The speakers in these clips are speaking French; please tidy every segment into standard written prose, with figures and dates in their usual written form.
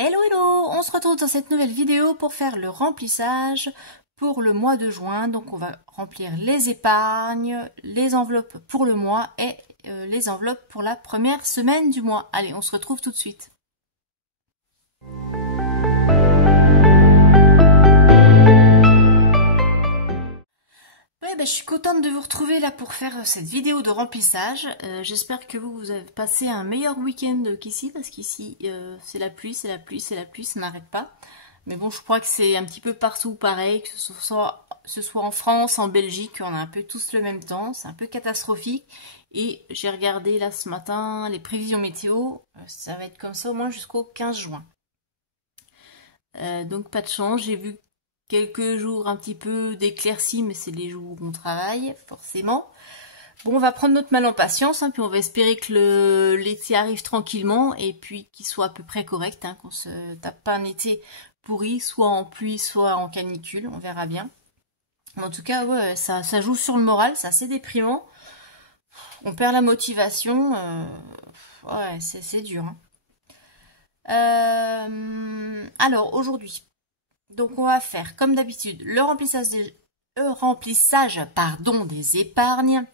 Hello hello, on se retrouve dans cette nouvelle vidéo pour faire le remplissage pour le mois de juin. Donc on va remplir les épargnes, les enveloppes pour le mois et les enveloppes pour la première semaine du mois. Allez, on se retrouve tout de suite. Je suis contente de vous retrouver là pour faire cette vidéo de remplissage. J'espère que vous avez passé un meilleur week-end qu'ici, parce qu'ici c'est la pluie, c'est la pluie, c'est la pluie, ça n'arrête pas. Mais bon, je crois que c'est un petit peu partout pareil, que ce soit en France, en Belgique, on a un peu tous le même temps, c'est un peu catastrophique. Et j'ai regardé là ce matin les prévisions météo, ça va être comme ça au moins jusqu'au 15 juin. Donc pas de chance, j'ai vu quelques jours un petit peu d'éclaircies, mais c'est les jours où on travaille, forcément. Bon, on va prendre notre mal en patience, hein, puis on va espérer que l'été arrive tranquillement, et puis qu'il soit à peu près correct, hein, qu'on se tape pas un été pourri, soit en pluie, soit en canicule, on verra bien. Mais en tout cas, ouais, ça joue sur le moral, c'est assez déprimant. On perd la motivation, ouais, c'est dur. Hein. Alors, aujourd'hui, donc on va faire comme d'habitude le remplissage des épargnes.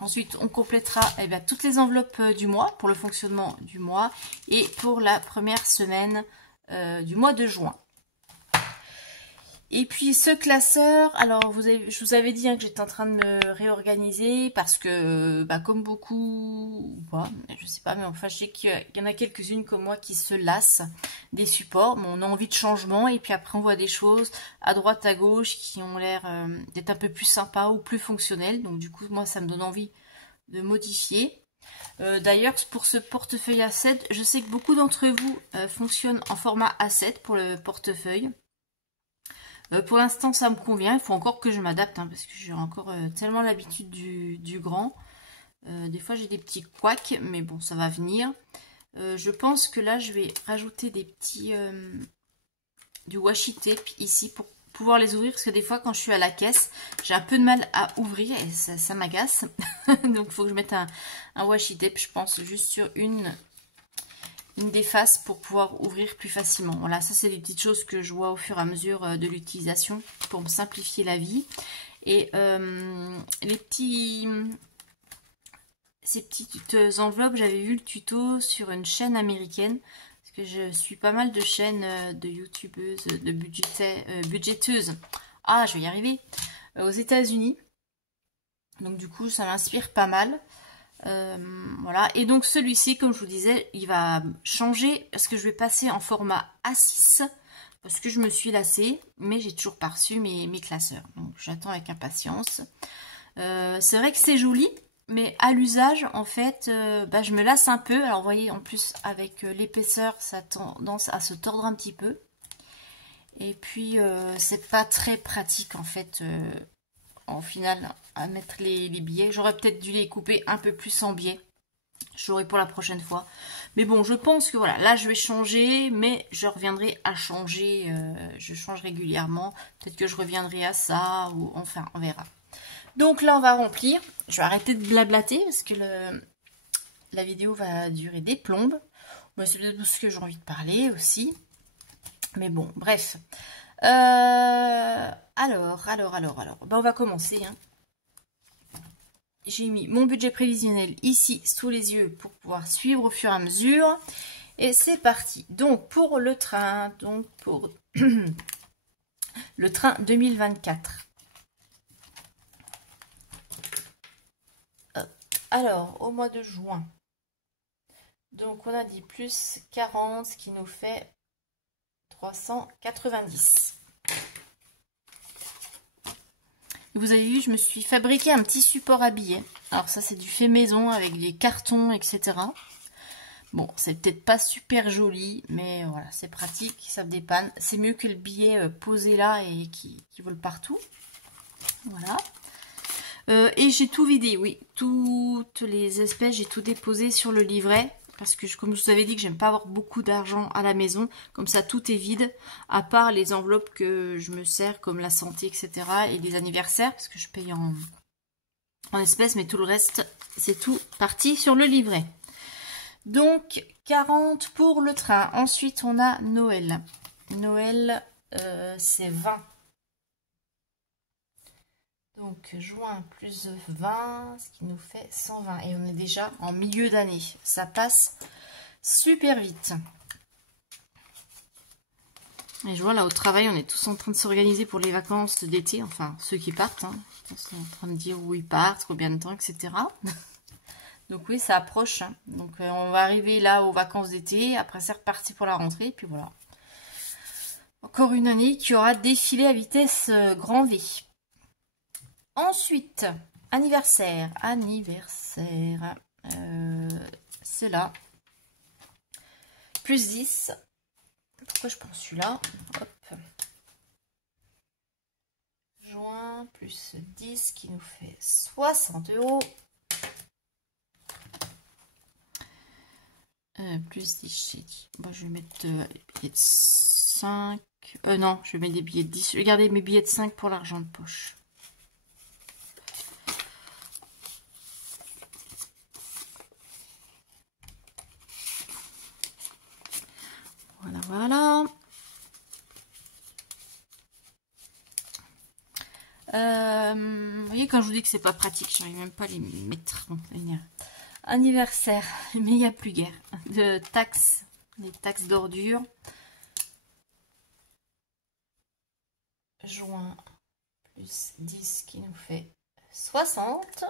Ensuite on complétera toutes les enveloppes du mois pour le fonctionnement du mois et pour la première semaine du mois de juin. Et puis ce classeur, alors je vous avais dit hein, que j'étais en train de me réorganiser parce que comme beaucoup, je sais pas, mais enfin je sais qu'il y en a quelques-unes comme moi qui se lassent des supports, mais on a envie de changement et puis après on voit des choses à droite à gauche qui ont l'air d'être un peu plus sympas ou plus fonctionnelles, donc du coup moi ça me donne envie de modifier. D'ailleurs pour ce portefeuille A7, je sais que beaucoup d'entre vous fonctionnent en format A7 pour le portefeuille. Pour l'instant, ça me convient. Il faut encore que je m'adapte hein, parce que j'ai encore tellement l'habitude du grand. Des fois, j'ai des petits couacs, mais bon, ça va venir. Je pense que là, je vais rajouter des petits du washi tape ici pour pouvoir les ouvrir parce que des fois, quand je suis à la caisse, j'ai un peu de mal à ouvrir et ça m'agace. Donc, il faut que je mette un washi tape, je pense, juste sur une des faces pour pouvoir ouvrir plus facilement. Voilà, ça c'est des petites choses que je vois au fur et à mesure de l'utilisation pour me simplifier la vie. Et ces petites enveloppes, j'avais vu le tuto sur une chaîne américaine, parce que je suis pas mal de chaînes de youtubeuses, de budgéteuses. Ah, je vais y arriver. Aux États-Unis. Donc du coup, ça m'inspire pas mal. Voilà, et donc celui-ci, comme je vous disais, il va changer parce que je vais passer en format A6 parce que je me suis lassée, mais j'ai toujours pas reçu mes classeurs, donc j'attends avec impatience. C'est vrai que c'est joli, mais à l'usage, en fait, je me lasse un peu. Alors vous voyez, en plus avec l'épaisseur, ça a tendance à se tordre un petit peu. Et puis c'est pas très pratique en fait. En final à mettre les billets. J'aurais peut-être dû les couper un peu plus en biais. J'aurai pour la prochaine fois. Mais bon, je pense que voilà, là je vais changer, mais je reviendrai à changer. Je change régulièrement. Peut-être que je reviendrai à ça, ou enfin, on verra. Donc là, on va remplir. Je vais arrêter de blablater parce que la vidéo va durer des plombes. C'est peut-être de ce que j'ai envie de parler aussi. Mais bon, bref. Alors, on va commencer. Hein. J'ai mis mon budget prévisionnel ici sous les yeux pour pouvoir suivre au fur et à mesure. Et c'est parti. Donc, pour le train, le train 2024. Alors, au mois de juin. Donc, on a dit plus 40, ce qui nous fait 390. Vous avez vu, je me suis fabriqué un petit support à billets. Alors ça, c'est du fait maison avec des cartons, etc. Bon, c'est peut-être pas super joli, mais voilà, c'est pratique, ça me dépanne. C'est mieux que le billet posé là et qui vole partout. Voilà. Et j'ai tout vidé, oui. Toutes les espèces, j'ai tout déposé sur le livret. Parce que, comme je vous avais dit, que j'aime pas avoir beaucoup d'argent à la maison. Comme ça, tout est vide. À part les enveloppes que je me sers, comme la santé, etc. Et les anniversaires, parce que je paye en espèces. Mais tout le reste, c'est tout parti sur le livret. Donc 40 pour le train. Ensuite on a Noël. Noël c'est 20. Donc juin plus 20, ce qui nous fait 120. Et on est déjà en milieu d'année. Ça passe super vite. Et je vois là au travail, on est tous en train de s'organiser pour les vacances d'été. Enfin, ceux qui partent. Hein. Ils sont en train de dire où ils partent, combien de temps, etc. Donc oui, ça approche. Hein. Donc on va arriver là aux vacances d'été. Après, c'est reparti pour la rentrée. Et puis voilà. Encore une année qui aura défilé à vitesse grand V. Ensuite, anniversaire. Anniversaire. C'est là. Plus 10. Pourquoi je prends celui-là? Hop. Juin plus 10 qui nous fait 60 €. Plus 10, j'ai dit. Bon, je vais mettre des billets de 5. Non, je vais mettre des billets de 10. Je vais garder mes billets de 5 pour l'argent de poche. Voilà, voilà. Vous voyez, quand je vous dis que c'est pas pratique, j'arrive même pas à les mettre. Bon, anniversaire, mais il n'y a plus guère. De taxes, les taxes d'ordures. Juin plus 10 qui nous fait 60.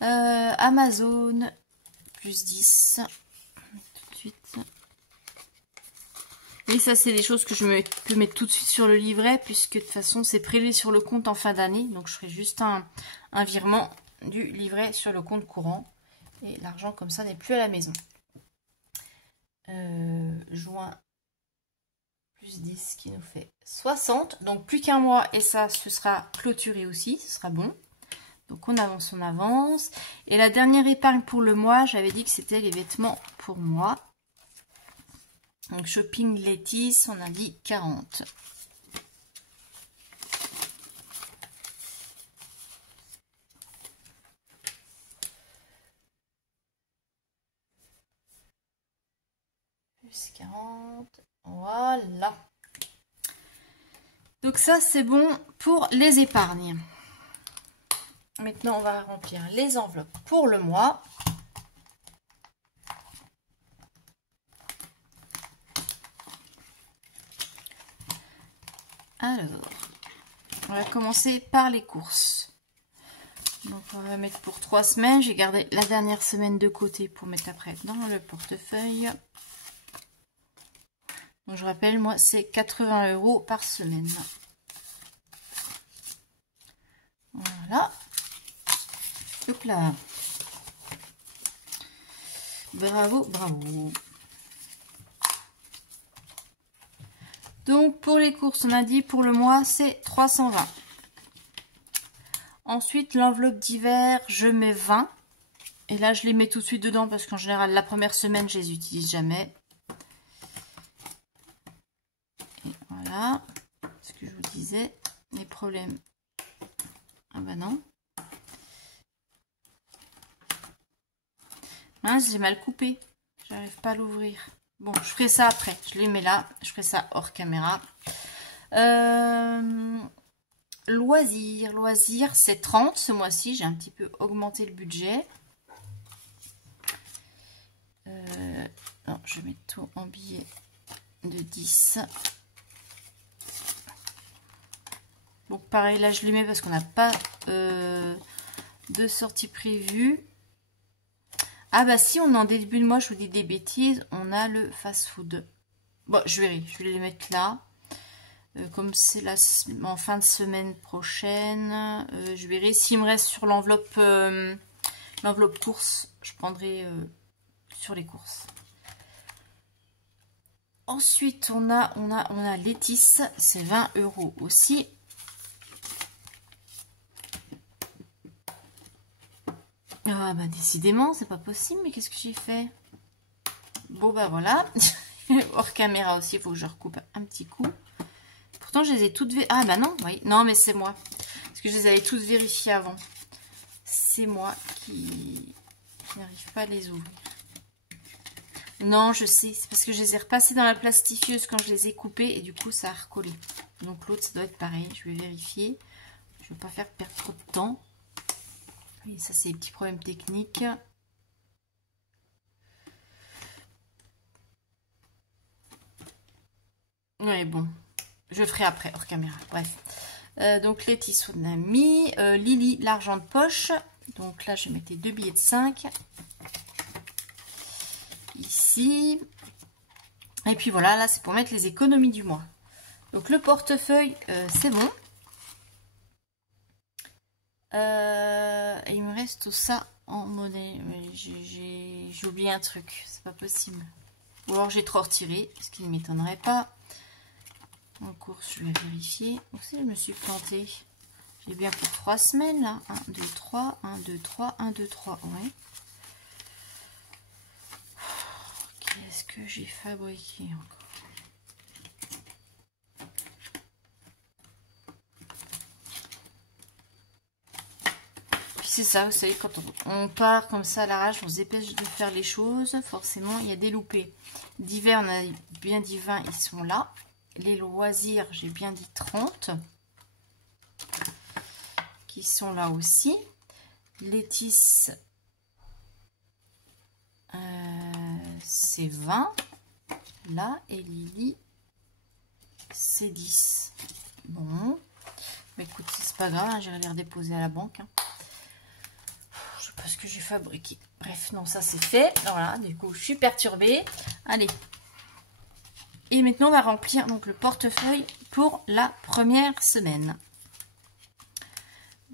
Amazon plus 10. Tout de suite. Et ça, c'est des choses que je peux mettre tout de suite sur le livret, puisque de toute façon, c'est prélevé sur le compte en fin d'année. Donc, je ferai juste un virement du livret sur le compte courant. Et l'argent, comme ça, n'est plus à la maison. Juin plus 10 qui nous fait 60. Donc, plus qu'un mois. Et ça, ce sera clôturé aussi. Ce sera bon. Donc, on avance. Et la dernière épargne pour le mois, j'avais dit que c'était les vêtements pour moi. Donc, shopping Lettice, on a dit 40. Plus 40. Voilà. Donc, ça, c'est bon pour les épargnes. Maintenant, on va remplir les enveloppes pour le mois. Alors, on va commencer par les courses. Donc, on va mettre pour 3 semaines. J'ai gardé la dernière semaine de côté pour mettre après dans le portefeuille. Donc, je rappelle, moi, c'est 80 € par semaine. Voilà. Hop là. Bravo, bravo. Donc, pour les courses, on a dit pour le mois, c'est 320. Ensuite, l'enveloppe d'hiver, je mets 20. Et là, je les mets tout de suite dedans parce qu'en général, la première semaine, je les utilise jamais. Et voilà. Ce que je vous disais, les problèmes. Ah bah non. Mince, j'ai mal coupé. J'arrive pas à l'ouvrir. Bon, je ferai ça après. Je les mets là. Je ferai ça hors caméra. Loisirs, c'est 30 ce mois-ci. J'ai un petit peu augmenté le budget. Non, je vais mettre tout en billets de 10. Bon, pareil, là, je les mets parce qu'on n'a pas de sortie prévue. Ah bah si, on est en début de mois, je vous dis des bêtises, on a le fast-food. Bon, je vais les mettre là. Comme c'est en fin de semaine prochaine, je verrai. S'il me reste sur l'enveloppe course, je prendrai sur les courses. Ensuite, on a Lettice, c'est 20 € aussi. Ah bah décidément, c'est pas possible, mais qu'est-ce que j'ai fait? Bon bah voilà, hors caméra aussi, il faut que je recoupe un petit coup. Pourtant je les ai toutes vues. Ah bah non, oui, non mais c'est moi. Parce que je les avais tous vérifiés avant. C'est moi qui n'arrive pas à les ouvrir. Non, je sais, c'est parce que je les ai repassés dans la plastifieuse quand je les ai coupés et du coup ça a recollé. Donc l'autre ça doit être pareil, je vais vérifier. Je ne veux pas faire perdre trop de temps. Et ça c'est des petits problèmes techniques. Ouais bon, je ferai après hors caméra, bref. Donc les tissus on a mis, Lily l'argent de poche. Donc là je mettais 2 billets de 5. Ici. Et puis voilà, là c'est pour mettre les économies du mois. Donc le portefeuille, c'est bon. Et il me reste tout ça en monnaie. J'ai oublié un truc, c'est pas possible. Ou alors j'ai trop retiré, ce qui ne m'étonnerait pas. En course, je vais vérifier. Aussi, je me suis plantée. J'ai bien pour 3 semaines là. 1, 2, 3, 1, 2, 3, 1, 2, 3. Ouais. Qu'est-ce que j'ai fabriqué encore? Puis c'est ça, vous savez, quand on part comme ça à l'arrache, on se dépêche de faire les choses. Forcément, il y a des loupés. D'hiver, on a bien dit 20, ils sont là. Les loisirs, j'ai bien dit 30. Qui sont là aussi. Les tisses, c'est 20. Là, et Lily, c'est 10. Bon. Bah, écoute, c'est pas grave, hein, j'irai les redéposer à la banque. Hein. Je sais pas ce que j'ai fabriqué. Bref, non, ça c'est fait. Voilà, du coup, je suis perturbée. Allez. Et maintenant, on va remplir donc le portefeuille pour la première semaine.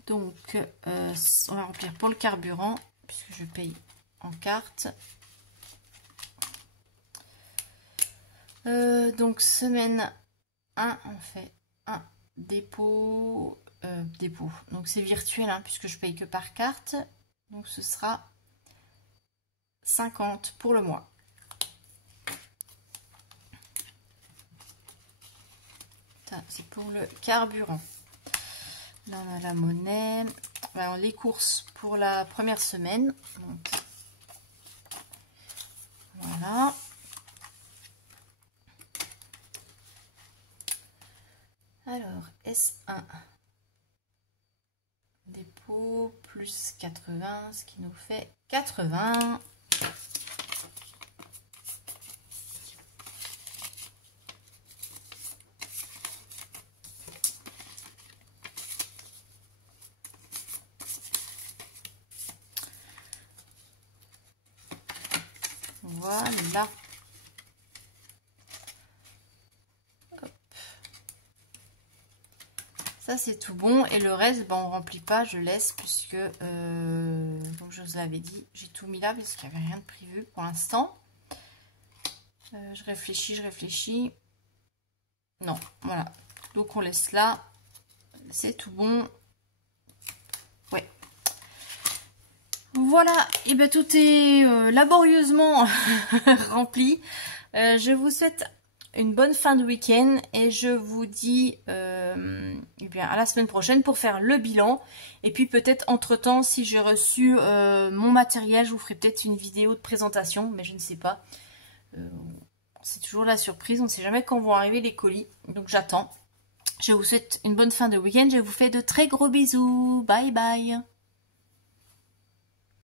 Donc, on va remplir pour le carburant, puisque je paye en carte. Donc, semaine 1, on fait un dépôt. Donc, c'est virtuel, hein, puisque je paye que par carte. Donc, ce sera 50 pour le mois. C'est pour le carburant. Là, on a la monnaie. Alors, les courses pour la première semaine. Donc, voilà. Alors, S1. Dépôt plus 80, ce qui nous fait 80. Voilà. Hop. Ça c'est tout bon et le reste, ben, on remplit pas, je laisse puisque, comme je vous l'avais dit, j'ai tout mis là parce qu'il n'y avait rien de prévu pour l'instant. Je réfléchis. Non, voilà. Donc on laisse là. C'est tout bon. Ouais. Voilà, et bien tout est laborieusement rempli. Je vous souhaite une bonne fin de week-end et je vous dis eh bien, à la semaine prochaine pour faire le bilan. Et puis peut-être entre-temps, si j'ai reçu mon matériel, je vous ferai peut-être une vidéo de présentation, mais je ne sais pas. C'est toujours la surprise, on ne sait jamais quand vont arriver les colis, donc j'attends. Je vous souhaite une bonne fin de week-end, je vous fais de très gros bisous, bye bye.